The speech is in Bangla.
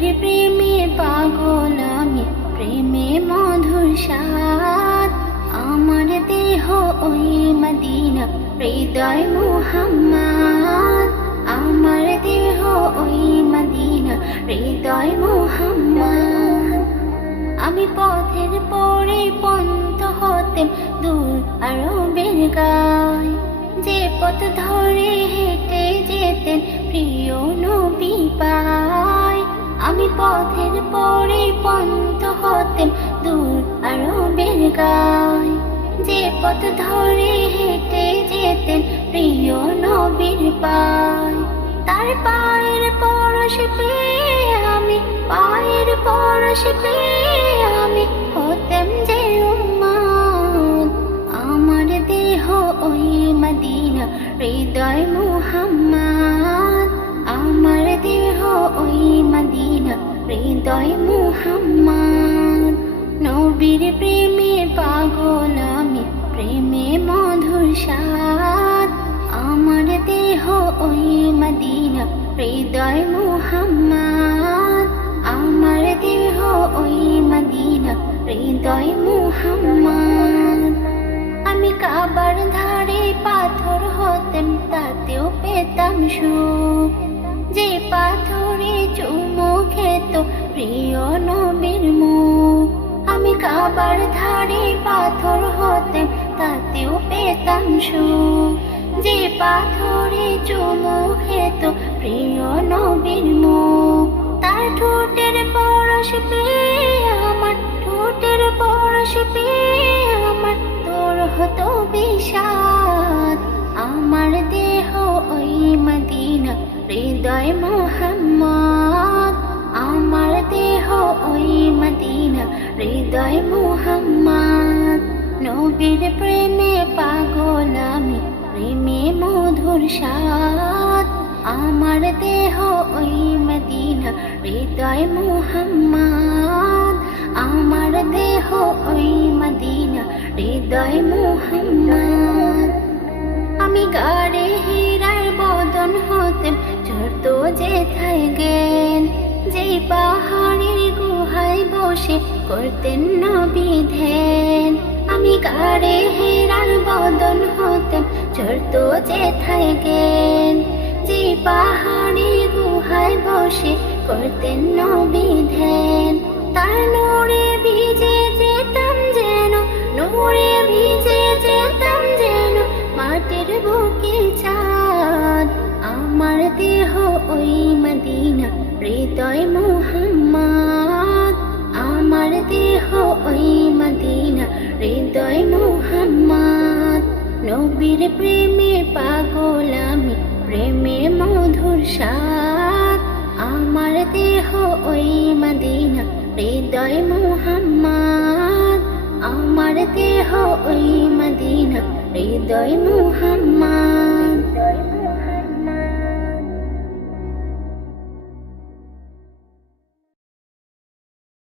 নবীর প্রেমে পাগল আমি, প্রেমে মধুর স্বাদ। আমার দেহ ওই মদিনা, হৃদয় মুহাম্মদ। আমার দেহ ওই মদিনা, হৃদয় মুহাম্মদ। আমি পথের পরে পন্ত হতেম দূর আরবের গায়, যে পথ ধরে হেঁটে যেতেন প্রিয় নবী পায়। আমি পথের পরে পন্ত হতেম দূর আরবের গায়, যে পথ ধরে হেঁটে যেতেন প্রিয় নবীর পায়। তার পায়ের পরশ পেয়ে আমি, পায়ের পরশ পেয়ে আমি হতেম যে উম্মত। আমার দেহ ওই মদিনা, হৃদয় মুহাম্মদ। আমার দেহ ওই মদিনা, হৃদয় মুহাম্মদ। নবীর প্রেমে পাগল আমি, প্রেমে মধুর স্বাদ। আমার দেহ ওই মদিনা, হৃদয় মুহাম্মদ। আমার দেহ ওই মদিনা, হৃদয় মুহাম্মদ। আমি কাবার ধারে পাথর হতেম, তাতেও পেতাম সুখ, যে পাথরে চুমো খেত প্রিয় নবীর মুখ। আমি কাবার ধারে পাথর হতেম, তাতেও পেতাম সুখ, যে পাথরে চুমো খেত প্রিয় নবীর মুখ। তার ঠোঁটের পরশ পেয়ে আমার, ঠোঁটের পরশ পেয়ে আমার তোর হতো বিষাদ। আমার দেহ ওই মদিনা, হৃদয় মুহাম্মদ। আমার দেহ ওই মদিনা, হৃদয় মুহাম্মদ। নবীর প্রেমে পাগল আমি, প্রেমে মধুর স্বাদ। আমার দেহ ওই মদিনা, হৃদয় মুহাম্মদ। আমার দেহ ওই মদিনা, হৃদয় মুহাম্মদ। আমি গাড়ে হীরার বদন হতেম, চড়তো যেথায় জ্ঞান, যে পাহাড়ের গুহায় বসে করতেন নবী ধ্যান। আমি গাড়ে হীরার বদন হতেম, চড়তো যেথায় জ্ঞান, যে পাহাড়ের গুহায় বসে করতেন নবী ধ্যান। তার নূরে ভিজে যেতাম যেন, নূরে ভিজে যেতাম যেন মাটির বুকে চাঁদ। আমার দেহ ওই মদিনা, হৃদয় মুহাম্মদ। আমার দেহ ওই মদিনা, হৃদয় মুহাম্মদ। নবীর প্রেমে পাগল আমি, প্রেমে মধুর স্বাদ। আমার দেহ ওই মদিনা, হৃদয় মুহাম্মদ। আমার দেহ ওই মদিনা, হৃদয় মুহাম্মদ।